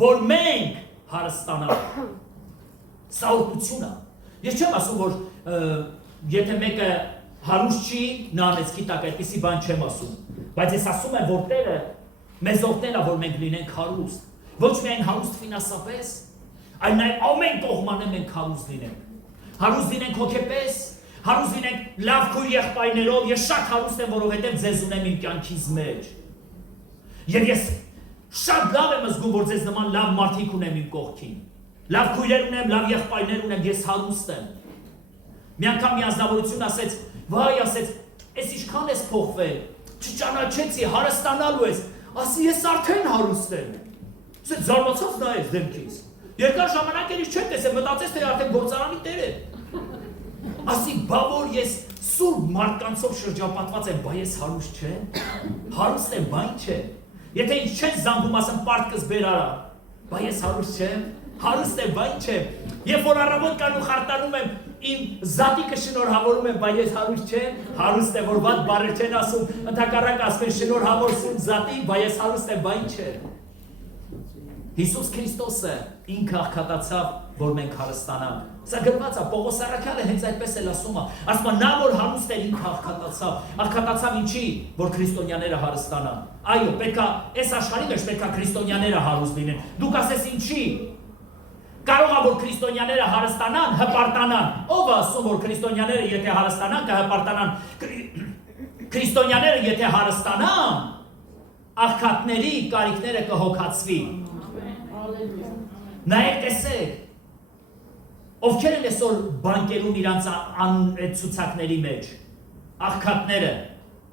որ մենք հարստանանք։ Սա օրհնություն է։ Ես չեմ ասում որ եթե մեկը հարուստ չի, նա անեծքի տակ այդպիսի բան չեմ ասում, բայց ես ասում եմ որ Տերը մեզ օգնել է որ մենք լինենք հարուստ։ Ոչ միայն հարուստ ֆինանսապես, այլ նաև ամեն կողմանը մենք հարուստ լինենք։ Հարուստ լինենք հոգեպես, հարուստ լինենք լավ քույր եղբայրներով, ես շատ հարուստ եմ, որովհետև ձեզ ունեմ իմ կյանքիս մեջ։ Եվ ես Շատ լավ եմ զգում, որ ձեզ նման լավ մարդիկ ունեմ իմ կողքին։ Լավ քույրեր ունեմ, լավ եղբայրներ ունեմ, ես հարուստ եմ։ Մի անգամ մի ազնվորություն ասեց, վայ, ասեց, «Էս ինչքան ես փոխվել, չճանաչեցի, հարստանալու ես»։ Ասի, «Ես արդեն հարուստ եմ»։ Ասեց, զարմացած նայեց դեմքից։ Երկար ժամանակ էլի չեմ տեսել, մտածեց, թե արդեն գործարանի տեր է։ Ասի, «Բա որ ես սուրբ մարդկանցով շրջապատված եմ, բա ես հարուստ չեմ։ Հարուստ եմ, բա ինչ է։ Եթե ինչ չես զանգում, ասեմ, պարտքս բեր արա, բա ես հարուստ չեմ։ Հարուստ եմ, բա ինչ է։ Երբ որ առավոտ կան ու խարտանում եմ, իմ զատիկը շնորհավորում եմ, բա ես հարուստ չեմ։ Հարուստ է, որ վատ բառեր չեն ասում, ընդհակառակ ասում են շնորհավոր սուրբ զատիկ, բա ես հարուստ եմ, բա ինչ է։ Հիսուս Քրիստոսը ինքը աղքատացավ, որ մենք հարստանանք։ Սա գրված է, Պողոս առաքյալը հենց այդպես էլ ասում է, ասում է, նա որ հարուստ էր ինքը աղքատացավ ինչի, որ քրիստոնյաները հարստանան։ Այո, պետքա այս աշխարհի մեջ պետքա քրիստոնյաները հարուստ լինեն։ Դուք ասես ինչի։ Կարող է որ քրիստոնյաները հարստանան, հպարտանան։ Ով է ասում որ քրիստոնյաները եթե հարստանան, կհպարտանան։ Քրիստոնյաները եթե հարստանան, աղքատների կարիքները կհոգացվի։ Նայեք, տեսեք, ովքեր են այսօր բանկերում իրանց ցուցակների մեջ, աղքատները,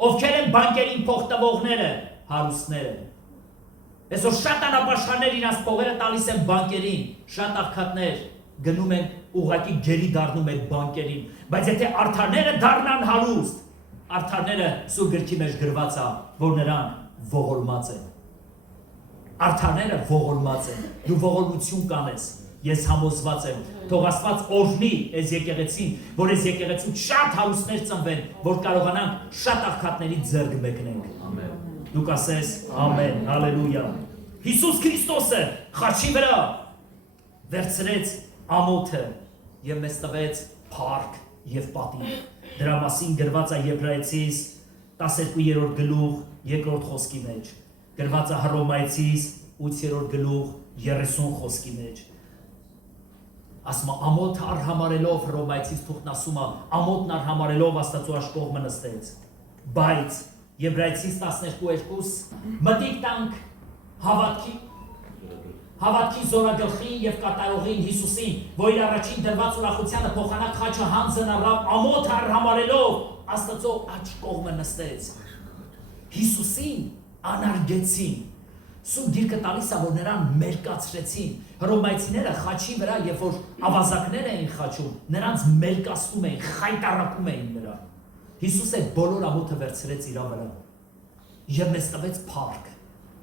ովքեր են բանկերին փող տվողները, հարուստները։ Այսօր շատ անապաշխարներ իրանց փողերը տալիս են բանկերին, շատ աղքատներ գնում են ուղղակի գերի դառնում են բանկերին, բայց եթե արդարները դառնան հարուստ, արդարները սուրբ գրքի մեջ գրված է, որ նրանք ողորմած են։ Արդարները ողորմած են, դու ողորմություն կանես, ես համոզված եմ, թող Աստված օրհնի այս եկեղեցին, որ այս եկեղեցու շատ հարուստներ ծնվեն, որ կարողանանք շատ աղքատների ձեռք մեկնենք։ Ամեն։ Դուք ասես ամեն, հալելույա։ Հիսուս Քրիստոսը խաչի վրա վերցրեց ամոթը եւ մեզ տվեց փառք եւ պատիվ։ Դրա մասին գրված է Եբրայեցիս 12-րդ գլուխ 2-րդ խոսքի մեջ։ Գրված է Հռոմայեցիս 8-րդ գլուխ 30 խոսքի մեջ։ Ասում է ամոթը արհամարելով Հռոմայեցիս թուղթն ասում է ամոթն արհամարելով Աստծո աշխողը նստեց։ Բայց Եբրայեցիս 12:2 մտիկ տանք հավատքի զորագլխին եւ կատարողին Հիսուսին, որ իր առաջին դրված ուրախությանը փոխանակ խաչը հանձն առավ ամոթը արհամարելով Աստծո աջ կողմը նստեց։ Հիսուսին անարգեցին։ Սուրբ Գիրքը տալիս է, որ նրան մերկացրեցին։ Հռոմայցիները խաչի վրա, երբ որ ավազակներ էին խաչում, նրանց մերկացնում էին, խայտառակում էին նրան։ Հիսուսը բոլոր ամոթը վերցրեց իր վրա։ Եվ մեզ տվեց փառք,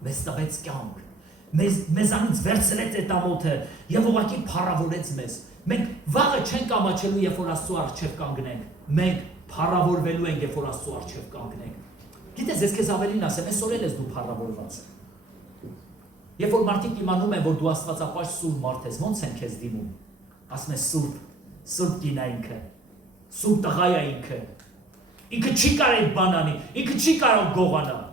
մեզ տվեց կյանք։ Մեզանից վերցրեց այդ ամոթը եւ ուղղակի փառավորեց մեզ։ Մենք վաղը չենք ամաչելու, երբ որ Աստծո առջև կանգնենք։ Մենք փառավորվելու ենք, երբ որ Աստծո առջև կանգնենք։ Գիտես, ես քեզ ավելին ասեմ, այսօր էլ ես դու փառավորված։ Երբ որ մարդիկ իմանում են, որ դու Աստվածապաշտ սուրբ մարդ ես, ո՞նց են քեզ դիմում։ Ասում են սուրբ կին է ինքը, սուրբ տղա է ինքը։ Ինքը չի կարող այդ բան անի, ինքը չի կարող գողանալ։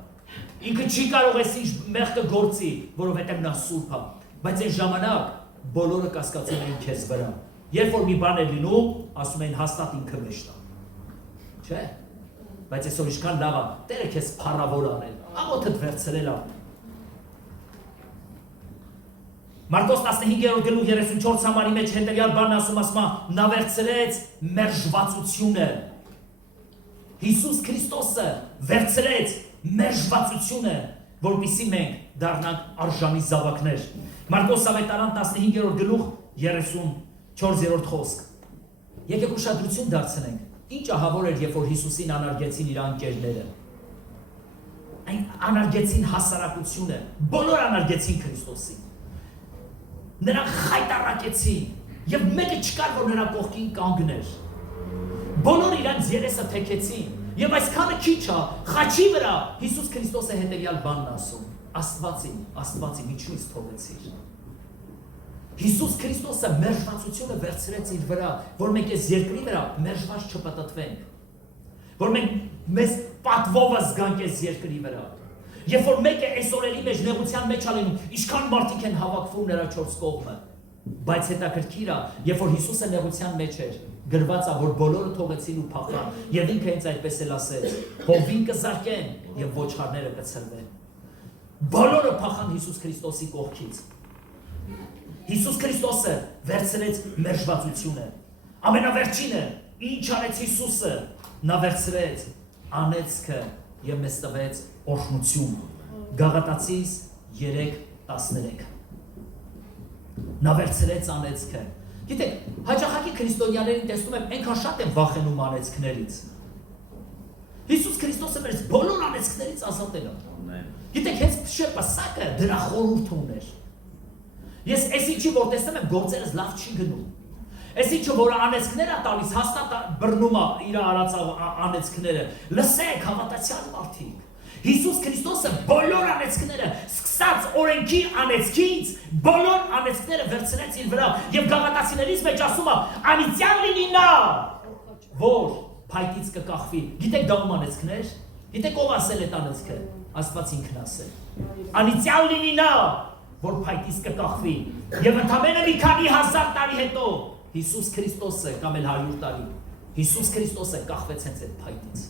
Ինքը չի կարող այս ինչ մեղքը գործի, որովհետև նա սուրբ է։ Բայց այն ժամանակ բոլորը կասկածում էին քեզ վրա։ Երբ որ մի բան է լինում, ասում են հաստատ ինքը մեջն է։ Չէ՞։ Բայց այսօր ինչքան լավ է, Տերը քեզ փառավոր արել, ամոթդ վերցրել է։ Մարկոս 15-րդ գլուխ 34 համարի մեջ հետևյալ բանն ասում է, նա վերցրեց մերժվածությունը։ Հիսուս Քրիստոսը վերցրեց մերժվածությունը, որպեսզի մենք դառնանք արժանի զավակներ։ Մարկոս ավետարան 15-րդ գլուխ 34-րդ խոսք։ Եկեք ուշադրություն դարձնենք։ Ինչ ահավոր էր, երբ որ Հիսուսին անարգեցին իր անկերները։ Այն անարգեցին հասարակությունը, բոլոր անարգեցին Քրիստոսին։ Նրան խայտառակեցին եւ մեկը չկար, որ նրա կողքին կանգներ։ Բոլորը իրանց երեսը թեքեցին եւ այսքանը քիչ է, խաչի վրա Հիսուս Քրիստոսը հետեւյալ բանն ասում. Աստվածի, ինչու ինձ թողեցիր։ Հիսուս Քրիստոսը մերժվածությունը վերցրեց իր վրա, որ մենք այս երկրի վրա մերժված չպտտվենք, որ մենք մեզ պատվովը զգանք այս երկրի վրա։ Երբ որ մեկը այս օրերի մեջ նեղության մեջ ալինում, ինչքան մարդիկ են հավաքվում նրա 4 կողմը, բայց հետաքրքիր է, երբ որ Հիսուսը նեղության մեջ էր, գրված է, որ բոլորը թողեցին ու փախան, եւ ինքը հենց այդպես էլ ասեց. հովին կզարկեն եւ ոչխարները կցրվեն։ բոլորը փախան Հիսուս Քրիստոսի կողքից։ Հիսուս Քրիստոսը վերցրեց մերժվածությունը։ Ամենավերջինը, ինչ արեց Հիսուսը, նա վերցրեց անեծքը եւ մեզ տվեց օրհնություն։ Գաղատացիս 3:13։ Նա վերցրեց անեծքը։ Գիտեք, հաճախակի քրիստոնյաներին տեսնում եմ, այնքան շատ են վախենում անեծքներից։ Հիսուս Քրիստոսը մեզ բոլոր անեծքներից ազատել է։ Գիտեք, հենց Փշեպասակը դրա խորհուրդը ուներ։ Ես այսինչի որ տեսնում եմ գործերս լավ չի գնում։ Այսինչի որ անեծքներ է տալիս, հաստատ բռնում է իր արած անեծքները։ Լսեք, հավատացյալ մարդիկ։ Հիսուս Քրիստոսը բոլոր անեծքները, սկսած օրենքի անեծքից, բոլոր անեծքները վերցրեց իր վրա եւ Գաղատացիներից մեջ ասում է. «Անիծյալ լինի նա, որ փայտից կկախվի»։ Գիտեք դա ում անեծքներ։ Գիտեք ով ասել այդ անեծքը։ Աստված ինքն ասել։ «Անիծյալ լինի նա, որ փայտից կկախվի»։ Եվ ընդամենը մի քանի հազար տարի հետո Հիսուս Քրիստոսը կամ էլ 100 տարի Հիսուս Քրիստոսը կախվեց հենց այդ փայտից։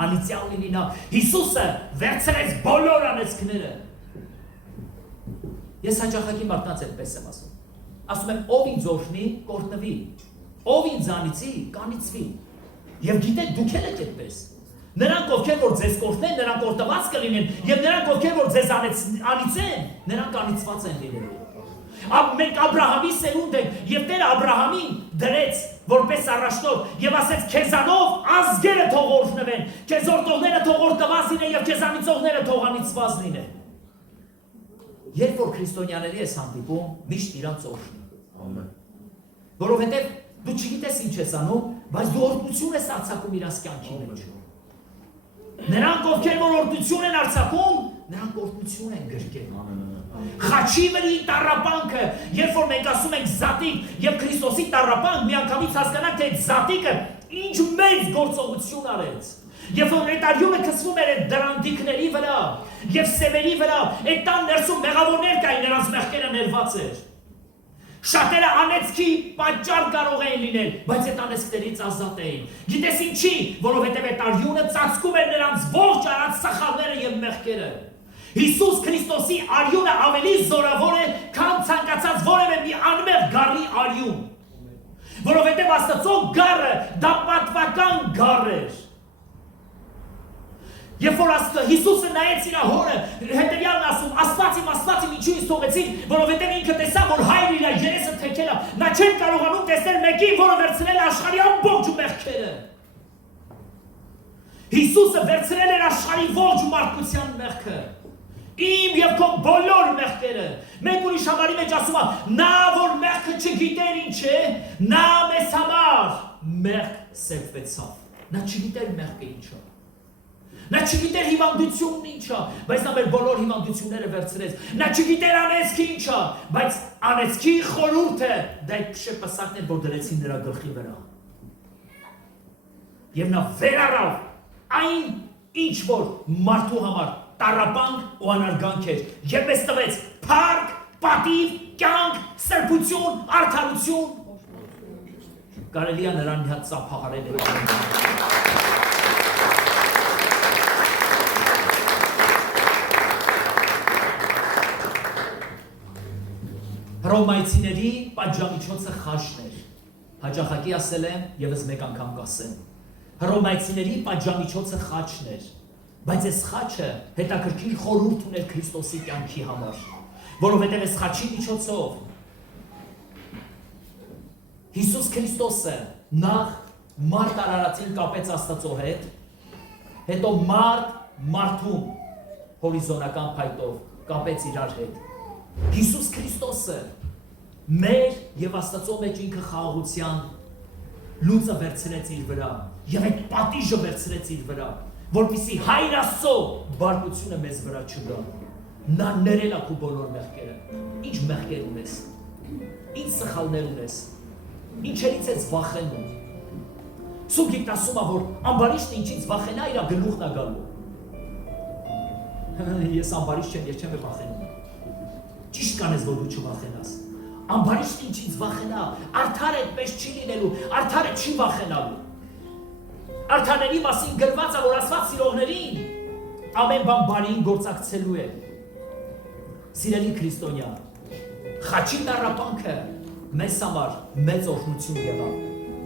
Անիծյալ լինի նա։ Հիսուսը վերցրեց բոլոր անեծքները։ Ես հաճախակի մարդկանց այդպես եմ ասում։ Ասում եմ ով ինձ օրհնի, կօրհնվի։ Ով ինձ անիծի, կանիծվի։ Եվ գիտեք դուք էլ եք այդպես։ Նրանք ովքեր որ ձեզ կօրհնեն, նրանք օրհնված կլինեն, եւ նրանք ովքեր որ ձեզ անիծեն, նրանք անիծված են լինելու։ Մենք Աբրահամի սերունդ ենք եւ Տերը Աբրահամին դրեց որպես առաջնորդ եւ ասեց քեզանով ազգերը թող օրհնվեն, քեզ օրհնողները թող օրհնված լինեն եւ քեզ անիծողները թող անիծված լինեն։ Երբ որ քրիստոնյաների ես հանդիպում, միշտ իրանց օրհնի։ Ամեն։ Որովհետեւ դու չգիտես ինչ ես անում, բայց դու օրհնություն ես արձակում իրանց կյանքի մեջ։ Նրանք ովքեր որ օրհնություն են արձակում, նրանք օրհնություն են գրկել։ Խաչի վրի տառապանքը, երբ որ մենք ասում ենք զատիկ եւ Քրիստոսի տառապանք, միանգամից հասկանանք թե այդ զատիկը ինչ մեծ գործողություն արեց։ Երբ որ նետարյումը քսվում էր այդ դրանդիկների վրա եւ սևերի վրա, այդ տան ներսում մեղավորներ կային, նրանց մեղքերը ներված էր։ Շատերը անեծքի պատճառ կարող էին լինել, բայց այդ անեծքներից ազատ էին։ Գիտես ինչի, որովհետեւ այդ արյունը ծածկում էր նրանց ողջ արած սխալները եւ մեղքերը։ Հիսուս Քրիստոսի արյունը ավելի զորավոր է, քան ցանկացած որևէ մի անմեղ գառի արյուն։ Որովհետև Աստծո գառը դա պատվական գառ էր։ Երբ որ Հիսուսը նայեց իր հորը, հետևյալն ասում, Աստված իմ ինչու ինձ թողեցին, որովհետև ինքը տեսավ, որ հայրը իր երեսը թեքել է, նա չէր կարողանում տեսնել մեկին, որը վերցրել է աշխարհի ամբողջ մեղքերը։ Հիսուսը վերցրել էր աշխարհի ողջ մարդկության մեղքը։ Իմ եւ քո բոլոր մեղքերը։ Մենք ուրիշ համարի մեջ ասում է, նա որ մեղքը չգիտեր ինչ է, նա մեզ համար մեղք սերվեցավ։ Նա չգիտեր մեղքը ինչ է։ Նա չգիտեր հիվանդությունն ինչ է, բայց նա մեր բոլոր հիվանդությունները վերցրեց։ Նա չգիտեր անեծքի ինչ է, բայց անեծքի խորհուրդը դա այդ Փշեպասակն էր, որ դրեցին նրա գլխի վրա։ Եվ նա վերառավ այն ինչ որ մարդու համար տառապանք ու անարգանք էր եւ մեզ տվեց փառք, պատիվ, կյանք, սրբություն, արդարություն։ Կարելի է նրան հատ ծափահարել։ Հռոմայցիների պատժամիջոցը խաչն էր։ Հաճախակի ասել եմ, եւս մեկ անգամ կասեմ։ Հռոմայցիների պատժամիջոցը խաչն էր։ Բայց այս խաչը հետաքրքիր խորհուրդ ուներ Քրիստոսի կյանքի համար, որովհետև այս խաչի միջոցով Հիսուս Քրիստոսը նախ մարդ արարածին կապեց Աստծո հետ, հետո մարդուն հորիզոնական փայտով կապեց իրար հետ։ Հիսուս Քրիստոսը մեր եւ Աստծո մեջ ինքը խաղաղության լույսը վերցրեց իր վրա եւ այդ պատիժը վերցրեց իր վրա, որպեսզի Հայր Աստծո բարկությունը մեզ վրա չգա։ Նա ներել է քո բոլոր մեղքերը։ Ինչ մեղքեր ունես։ Ինչ սխալներ ունես։ Ինչերից ես վախենում։ Սուգիկն ասում է, որ ամբարիշտը ինչից վախենա, իր գլուխն է գալու։ Ես ամբարիշտ չեմ, ես չեմ վախենում։ Ճիշտ կանես, որ դու չվախենաս։ Ամբարիշտը ինչից վախենա, արդարը այդպես չի լինելու, արդարը չի վախենալու։ Արդարների մասին գրված է, որ Աստված սիրողներին ամեն բան բարիին գործակցելու է։ Սիրելի քրիստոնյա, խաչի տառապանքը մեզ համար մեծ օրհնություն եղավ,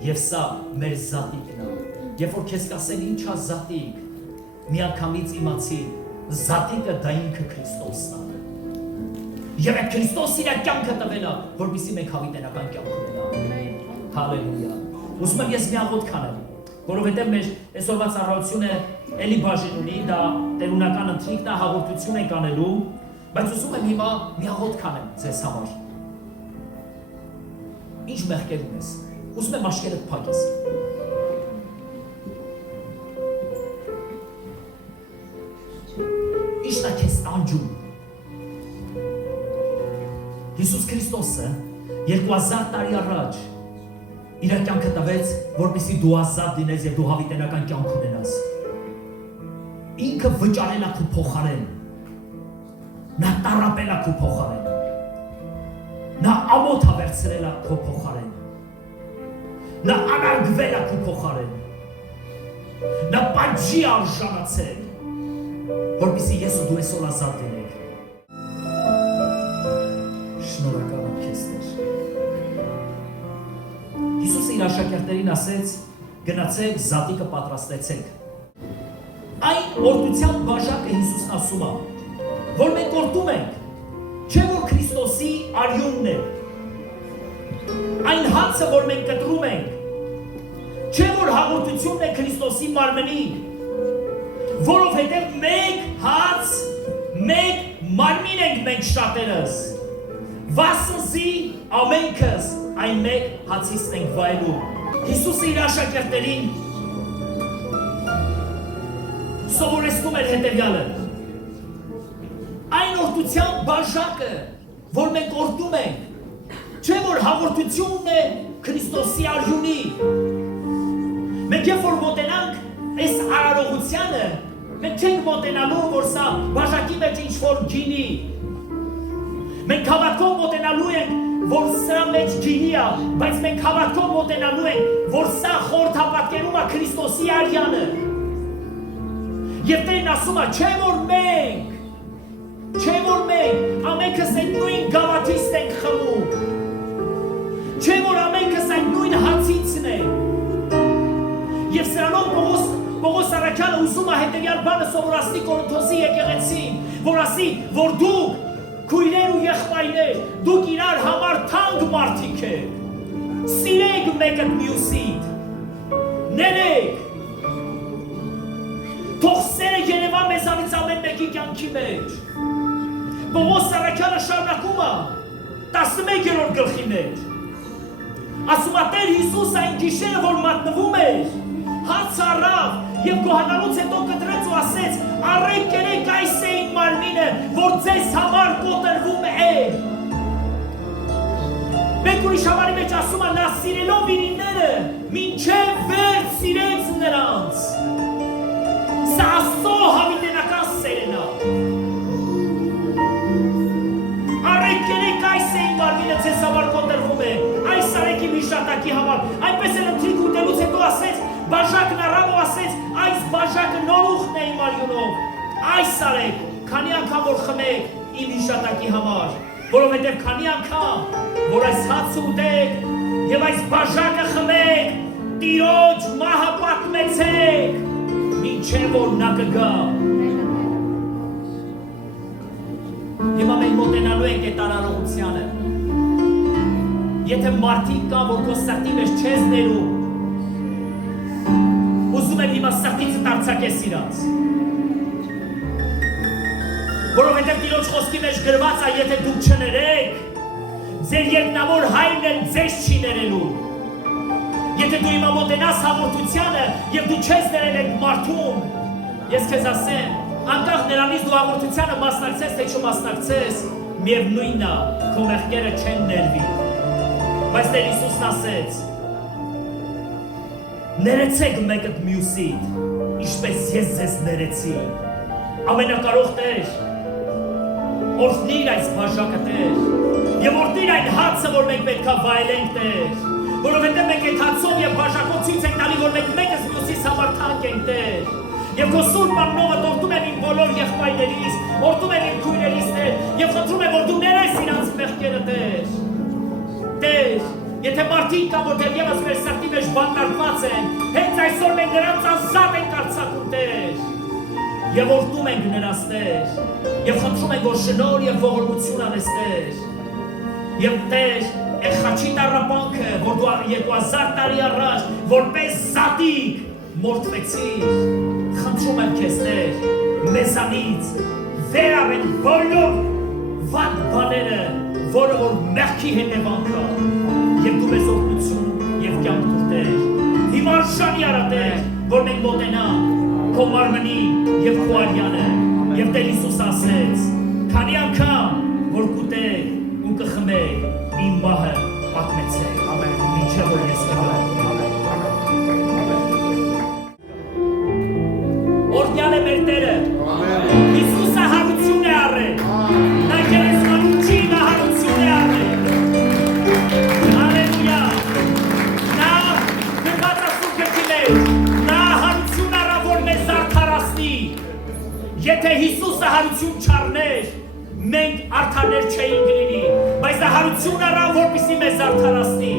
եւ սա մեր զատիկն է։ Երբ որ քեզ կասեն ինչա զատիկ, միանգամից իմացի, զատիկը դա ինքը Քրիստոսն է։ Եվ այդ Քրիստոսը իր կյանքը տվել է, որպեսզի մենք հավիտենական կյանք ունենանք։ Հալելույա։ Ուզում եմ ես մի աղոթք անեմ, որովհետև մեր այսօրվա ծառայությունը էլի բաժին ունի, դա տերունական ընթրիքն է, հաղորդություն ենք անելու, բայց ուզում եմ հիմա մի աղոթք անեմ ձեզ համար։ Ինչ մեղքեր ունես։ Ուզում եմ աշկերտդ փակես։ Ինչն է քեզ տանջում։ Հիսուս Քրիստոսը 2000 տարի առաջ իր կյանքը տվեց, որպեսզի դու ազատ լինես եւ դու հավիտենական կյանք ունենաս։ Ինքը վճարել է քո փոխարեն։ Նա տառապել է քո փոխարեն։ Նա ամոթ է վերցրել է քո փոխարեն։ Նա անարգվել է քո փոխարեն։ Նա պատժի արժանացել, որպեսզի ես ու դու այսօր ազատ լինենք։ Շնորհակալ եմ քեզ Տեր։ Հիսուսը իր աշակերտներին ասեց. գնացեք, զատիկը պատրաստեցեք։ Այն օրդության բաժակը Հիսուսն ասում է, որ մենք օրդում ենք, չէ որ Քրիստոսի արյունն է։ Այն հացը, որ մենք կտրում ենք, չէ որ հաղորդությունն է Քրիստոսի մարմնի, որովհետև մեկ հաց, մեկ մարմին ենք մենք շատերս, վասնզի ամենքս այն մեկ հացիցն ենք վայելում։ Հիսուսը իր աշակերտներին սովորեցնում էր հետևյալը. այն օրդության բաժակը, որ մենք օրդում ենք, չէ որ հաղորդությունն է Քրիստոսի արյունի։ Մենք երբ որ մոտենանք այս արարողությանը, մենք չենք մոտենալու, որ սա բաժակի մեջ ինչ-որ գինի։ Մենք հավատքով մոտենալու ենք, որ սա մեջ գինի է, բայց մենք հավատքով մոտենալու ենք, որ սա խորհրդապատկերում է Քրիստոսի արյանը։ Եվ Տերն ասում է, չէ որ մենք ամենքս այդ նույն գավաթից ենք խմում, չէ որ ամենքս այդ նույն հացիցն ենք։ Եվ սրանով Պողոս առաքյալը ուզում է հետևյալ բանը սովորացնի Կորինթոսի եկեղեցին, որ ասի, որ դուք քույրեր ու եղբայրներ, դուք իրար համար թանկ մարդիկ եք, սիրեք մեկը մյուսին, ներեք, թող սերը երևա մեզանից ամեն մեկի կյանքի մեջ։ Պողոս առաքյալը շարունակում է 11-րդ գլխի մեջ, ասում է Տեր Հիսուս այն գիշերը, որ մատնվում էր, հաց առավ և գոհանալուց հետո կտրեց ու ասեց, առեք կերեք այս է իմ մարմինը, որ ձեզ համար կոտրվում է։ Մեկ ուրիշ համարի մեջ ասում է, նա սիրելով իրինները, մինչև վերջ սիրեց նրանց։ Սա Աստծո հավիտենական սերն է։ Առեք կերեք այս է իմ մարմինը, ձեզ համար կոտրվում է, այս արեք իմ հիշատակի համար։ Այնպես էլ ընթրիք ուտելուց հետո ասեց, բաժակն առավ ու ասեց, այս բաժակը նորուխն է իմ արյունով, այս արեք, քանի անգամ որ խմեք իմ հիշատակի համար, որովհետև քանի անգամ, որ այս հացը ուտեք և այս բաժակը խմեք, Տիրոջ մահը պատմեցեք, մինչև որ նա կգա։ Հիմա մենք մոտենալու ենք այդ արարողությանը։ Եթե մարդիկ կան, որ քո սրտի մեջ չես ներում, ուզում եմ հիմա սրտիցդ արձակես իրանց։ Որովհետև Տիրոջ խոսքի մեջ գրված է, եթե դուք չներեք, ձեր երկնավոր Հայրն էլ ձեզ չի ներելու։ Եթե դու հիմա մոտենաս հաղորդությանը և դու չես ներել այդ մարդուն, ես քեզ ասեմ, անկախ նրանից դու հաղորդությանը մասնակցես, թե չմասնակցես, միևնույնն է, քո մեղքերը չեն ներվի։ Բայց Տեր Հիսուսն ասեց, ներեցեք մեկըդ մյուսին, ինչպես ես ձեզ ներեցի։ Ամենակարող Տեր, օրհնիր այս բաժակը Տեր, և օրհնիր այն հացը, որ մենք պետք է վայելենք Տեր, որովհետև մենք այդ հացով և բաժակով ցույց ենք տալի, որ մենք մեկս մյուսիս համար թանկ ենք Տեր։ Եվ քո սուրբ անունով օրդում եմ իմ բոլոր եղբայրներիս, օրդում եմ իմ քույրերիս, Տեր, եւ խնդրում եմ, որ դու ներես իրանց մեղքերը, Տեր։ Տեր, եթե մարդիկ կամ որ դեռևս մեր սրտի մեջ բանտարկված են, հենց այսօր մենք նրանց ազատ ենք արձակում, Տեր։ Եվ օրդում ենք նրանց, Տեր, եւ խնդրում ենք, որ շնորհ եւ ողորմություն անես, Տեր։ Եվ Տեր, այդ խաչի տառապանքը, որ դու 2000 տարի առաջ որպես զատիկ մորթվեցիր, խնդրում եմ քեզ, Տեր, մեզանից վեր առեն բոլոր վատ բաները, որը որ մեղքի հետևանք է, եւ դու մեզ օգնություն եւ կյանք տուր, Տեր։ Հիմա արժանի արա, Տեր, որ մենք մոտենանք քո մարմնի եւ քո արյանը, եւ Տեր Հիսուս ասեց, քանի անգամ որ կուտեք ու կխմեք, իմ մահը պատմեցեք։ Ամեն։ Մինչև որ ես կգամ։ Օրհնյալ է մեր Տերը։ Հիսուսը հարություն է առել։ Նա գերեզմանուչի հարություն է առել։ Հալելույա։ Նա նկատասու կերտիներ։ Նա հարություն առավ, որ մեզ արդարացնի։ Եթե Հիսուսը հարություն չառներ, մենք արդարներ չէինք լինի, բայց նա հարություն առավ, որպեսզի մեզ արդարացնի։